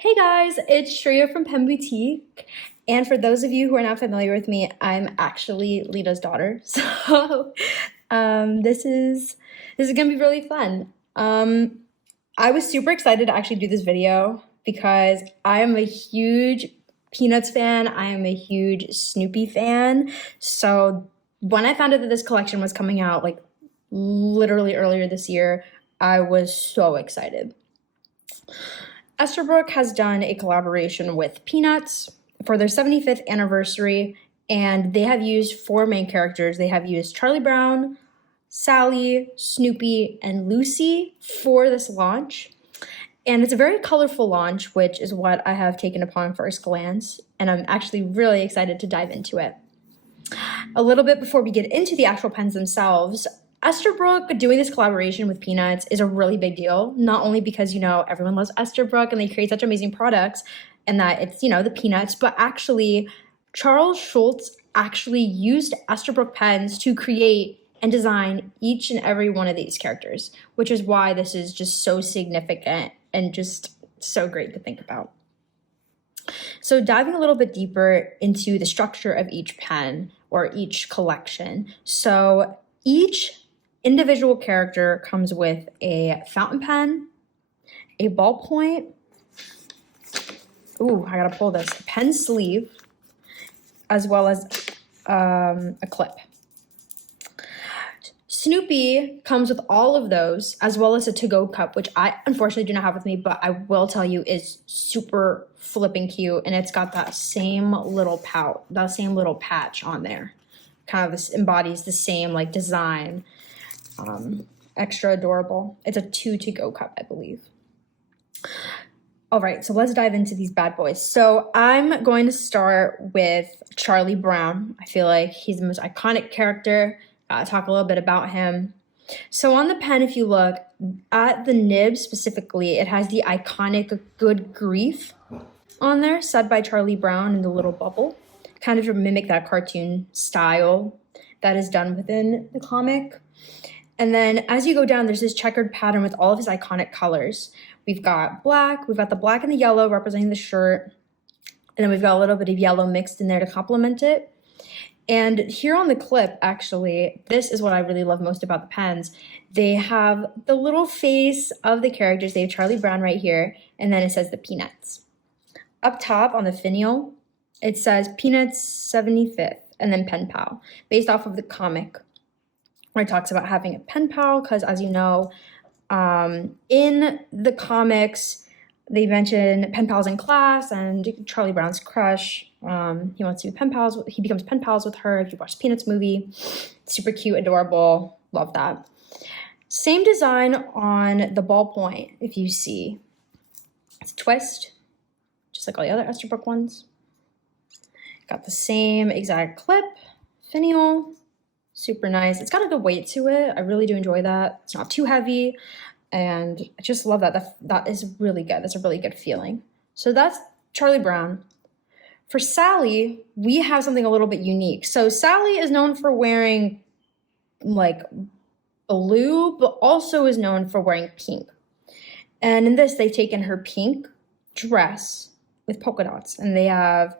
Hey guys, it's Shreya from Pen Boutique. And for those of you who are not familiar with me, I'm actually Lita's daughter. So this is gonna be really fun. I was super excited to actually do this video because I am a huge Peanuts fan. I am a huge Snoopy fan. So when I found out that this collection was coming out, like literally earlier this year, I was so excited. Esterbrook has done a collaboration with Peanuts for their 75th anniversary, and they have used four main characters. They have used Charlie Brown, Sally, Snoopy, and Lucy for this launch. And it's a very colorful launch, which is what I have taken upon first glance, and I'm actually really excited to dive into it. A little bit before we get into the actual pens themselves, Esterbrook doing this collaboration with Peanuts is a really big deal, not only because, everyone loves Esterbrook and they create such amazing products and that it's, the Peanuts, but actually Charles Schulz actually used Esterbrook pens to create and design each and every one of these characters, which is why this is just so significant and just so great to think about. So diving a little bit deeper into the structure of each pen or each collection. So each individual character comes with a fountain pen, a ballpoint, I gotta pull this, a pen sleeve, as well as a clip. Snoopy comes with all of those, as well as a to-go cup, which I unfortunately do not have with me, but I will tell you is super flipping cute, and it's got that same little patch on there. Kind of this embodies the same like design. Extra adorable. It's a 2 to-go cup, I believe. All right, so let's dive into these bad boys. So I'm going to start with Charlie Brown. I feel like he's the most iconic character. Talk a little bit about him. So on the pen, if you look at the nib specifically, it has the iconic Good Grief on there, said by Charlie Brown in the little bubble, kind of to mimic that cartoon style that is done within the comic. And then as you go down, there's this checkered pattern with all of his iconic colors. We've got black, we've got the black and the yellow representing the shirt, and then we've got a little bit of yellow mixed in there to complement it. And here on the clip, actually, this is what I really love most about the pens. They have the little face of the characters. They have Charlie Brown right here, and then it says the Peanuts. Up top on the finial, it says Peanuts 75th, and then Pen Pal, based off of the comic, where it talks about having a pen pal, because as you know, in the comics, they mention pen pals in class and Charlie Brown's crush. He wants to be pen pals. He becomes pen pals with her. If you watch the Peanuts movie, super cute, adorable. Love that. Same design on the ballpoint. If you see, it's a twist, just like all the other Esterbrook ones. Got the same exact clip, finial. Super nice. It's got a good weight to it. I really do enjoy that. It's not too heavy, and I just love that. That is really good. That's a really good feeling. So that's Charlie Brown. For Sally, we have something a little bit unique. So Sally is known for wearing like blue, but also is known for wearing pink. And in this, they've taken her pink dress with polka dots, and they have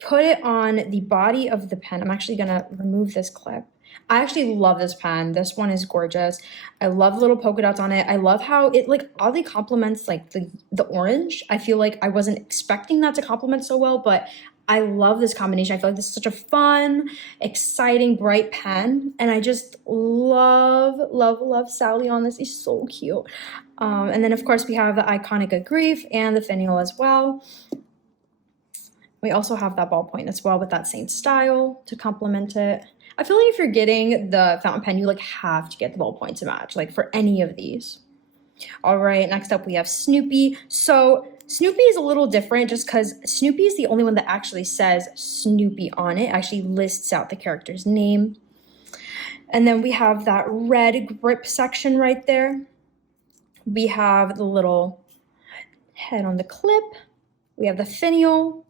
put it on the body of the pen. I'm actually gonna remove this clip. I actually love this pen. This one is gorgeous. I love little polka dots on it. I love how it like oddly complements like the orange. I feel like I wasn't expecting that to complement so well, but I love this combination. I feel like this is such a fun, exciting, bright pen. And I just love Sally on this. It's so cute. And then of course we have the iconic Good Grief and the finial as well. We also have that ballpoint as well with that same style to complement it. I feel like if you're getting the fountain pen, you like have to get the ballpoint to match, like for any of these. All right, next up we have Snoopy. So Snoopy is a little different just because Snoopy is the only one that actually says Snoopy on it, actually lists out the character's name. And then we have that red grip section right there. We have the little head on the clip. We have the finial.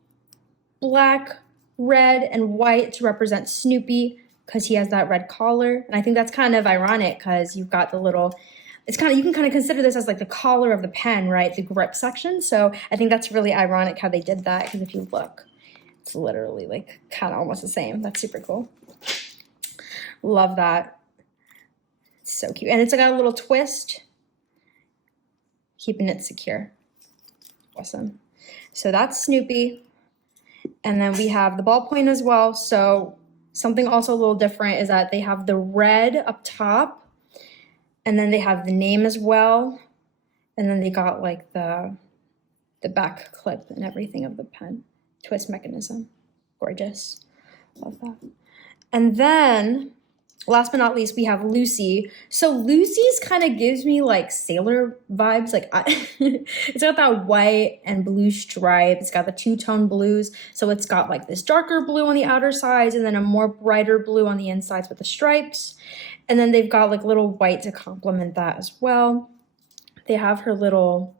Black, red, and white to represent Snoopy because he has that red collar. And I think that's kind of ironic because you've got the it's kind of, you can kind of consider this as like the collar of the pen, right? The grip section. So I think that's really ironic how they did that, because if you look, it's literally like kind of almost the same. That's super cool. Love that. It's so cute. And it's got a little twist, keeping it secure. Awesome. So that's Snoopy. And then we have the ballpoint as well. So something also a little different is that they have the red up top, and then they have the name as well. And then they got like the back clip and everything of the pen. Twist mechanism. Gorgeous. Love that. And then last but not least, we have Lucy. So Lucy's kind of gives me like sailor vibes. Like it's got that white and blue stripe. It's got the two-tone blues. So it's got like this darker blue on the outer sides and then a more brighter blue on the insides with the stripes. And then they've got like little white to complement that as well. They have her little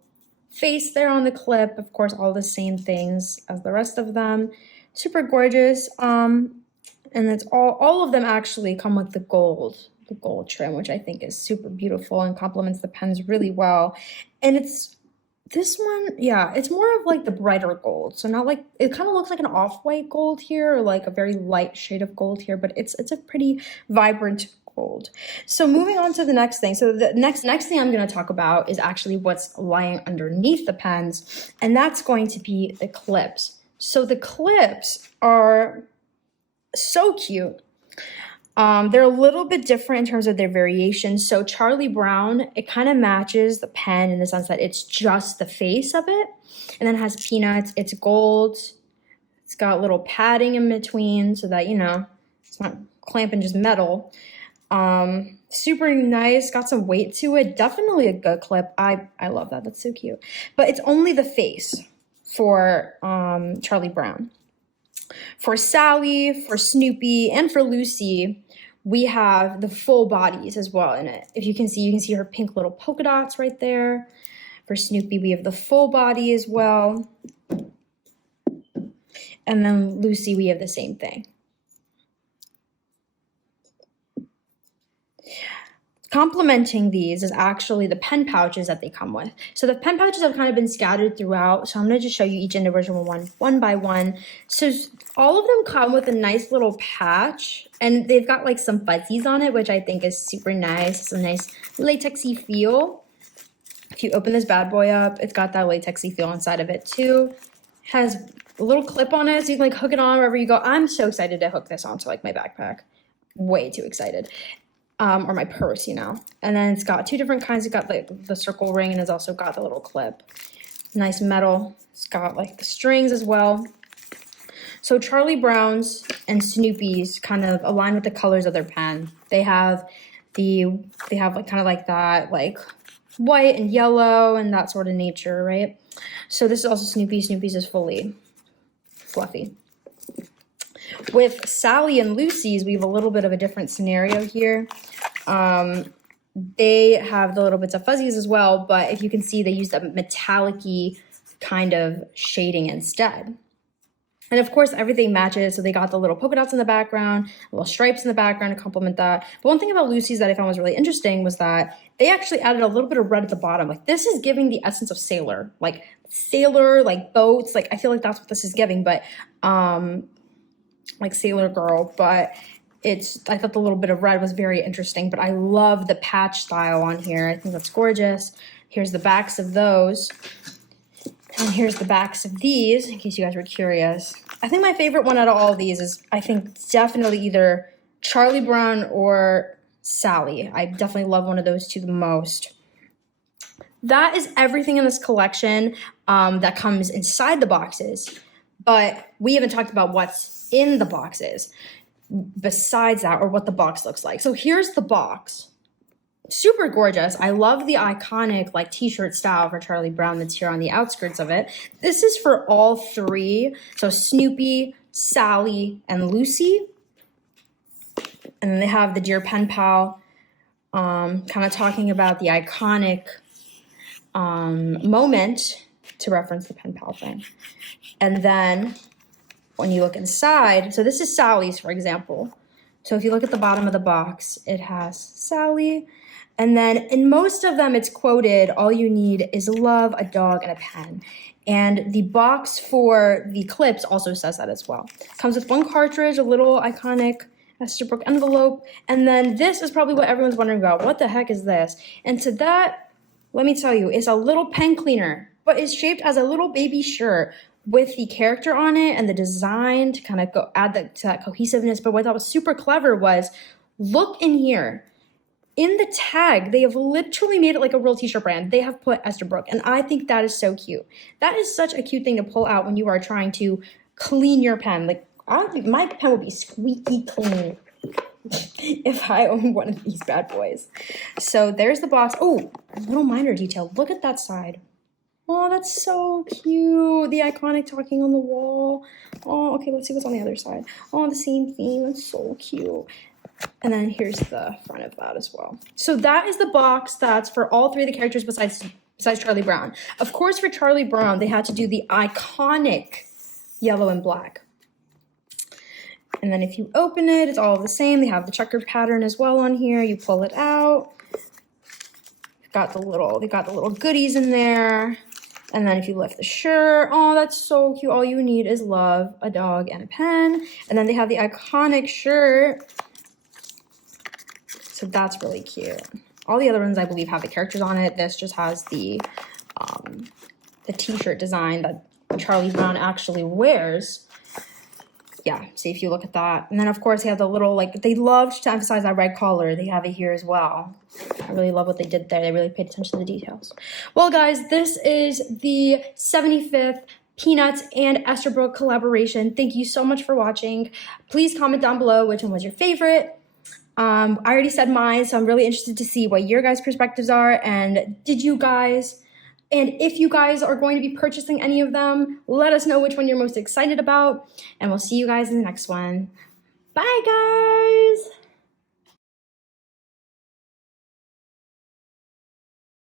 face there on the clip. Of course, all the same things as the rest of them. Super gorgeous. And it's all of them actually come with the gold trim, which I think is super beautiful and complements the pens really well. And it's this one, yeah, it's more of like the brighter gold. So not like, it kind of looks like an off-white gold here, or like a very light shade of gold here, but it's a pretty vibrant gold. So moving on to the next thing. So the next thing I'm going to talk about is actually what's lying underneath the pens, and that's going to be the clips. So the clips are so cute. They're a little bit different in terms of their variation. So Charlie Brown, it kind of matches the pen in the sense that it's just the face of it, and then it has peanuts. It's gold. It's got little padding in between so that, you know, it's not clamping just metal. Super nice, got some weight to it. Definitely a good clip. I love that. That's so cute. But it's only the face for Charlie Brown. For Sally, for Snoopy, and for Lucy, we have the full bodies as well in it. If you can see her pink little polka dots right there. For Snoopy, we have the full body as well. And then Lucy, we have the same thing. Complementing these is actually the pen pouches that they come with. So the pen pouches have kind of been scattered throughout. So I'm going to just show you each individual one by one. So all of them come with a nice little patch, and they've got like some fuzzies on it, which I think is super nice. It's a nice latexy feel. If you open this bad boy up, it's got that latexy feel inside of it too. Has a little clip on it, so you can like hook it on wherever you go. I'm so excited to hook this onto like my backpack. Way too excited. Or my purse, you know. And then it's got two different kinds. It's got like the circle ring, and it's also got the little clip. Nice metal. It's got like the strings as well. So Charlie Brown's and Snoopy's kind of align with the colors of their pen. They have like kind of like that like white and yellow and that sort of nature, right? So this is also Snoopy. Snoopy's is fully fluffy. With Sally and Lucy's, we have a little bit of a different scenario here. They have the little bits of fuzzies as well, but if you can see, they use a metallic-y kind of shading instead. And of course, everything matches. So they got the little polka dots in the background, little stripes in the background to complement that. But one thing about Lucy's that I found was really interesting was that they actually added a little bit of red at the bottom. Like this is giving the essence of sailor, like boats. Like I feel like that's what this is giving, but like Sailor Girl. But I thought the little bit of red was very interesting. But I love the patch style on here. I think that's gorgeous. Here's the backs of those. And here's the backs of these, in case you guys were curious. I think my favorite one out of all of these is, I think, definitely either Charlie Brown or Sally. I definitely love one of those two the most. That is everything in this collection that comes inside the boxes. But we haven't talked about what's in the boxes besides that, or what the box looks like. So here's the box. Super gorgeous. I love the iconic like t-shirt style for Charlie Brown that's here on the outskirts of it. This is for all three. So Snoopy, Sally, and Lucy. And then they have the Dear Pen Pal, kind of talking about the iconic moment to reference the pen pal thing. And then when you look inside, so this is Sally's, for example. So if you look at the bottom of the box, it has Sally. And then in most of them, it's quoted, all you need is love, a dog, and a pen. And the box for the clips also says that as well. Comes with one cartridge, a little iconic Esterbrook envelope. And then this is probably what everyone's wondering about. What the heck is this? And to that, let me tell you, it's a little pen cleaner, but it's shaped as a little baby shirt with the character on it and the design to kind of go add to that cohesiveness. But what I thought was super clever was, look in here. In the tag, they have literally made it like a real t-shirt brand. They have put Esterbrook, and I think that is so cute. That is such a cute thing to pull out when you are trying to clean your pen. Like, I don't think my pen would be squeaky clean if I owned one of these bad boys. So there's the box. Oh, a little minor detail. Look at that side. Oh, that's so cute. The iconic talking on the wall. Oh, okay, let's see what's on the other side. Oh, the same thing. That's so cute. And then here's the front of that as well. So that is the box that's for all three of the characters besides Charlie Brown. Of course, for Charlie Brown, they had to do the iconic yellow and black. And then if you open it, it's all the same. They have the checkered pattern as well on here. You pull it out. They got the little goodies in there. And then if you lift the shirt, oh, that's so cute. All you need is love, a dog, and a pen. And then they have the iconic shirt. So that's really cute. All the other ones, I believe, have the characters on it. This just has the t-shirt design that Charlie Brown actually wears. Yeah, see if you look at that. And then, of course, they have the little, like, they loved to emphasize that red collar. They have it here as well. I really love what they did there. They really paid attention to the details. Well, guys, this is the 75th Peanuts and Esterbrook collaboration. Thank you so much for watching. Please comment down below which one was your favorite. I already said mine, so I'm really interested to see what your guys' perspectives are. And if you guys are going to be purchasing any of them, let us know which one you're most excited about. And we'll see you guys in the next one. Bye, guys!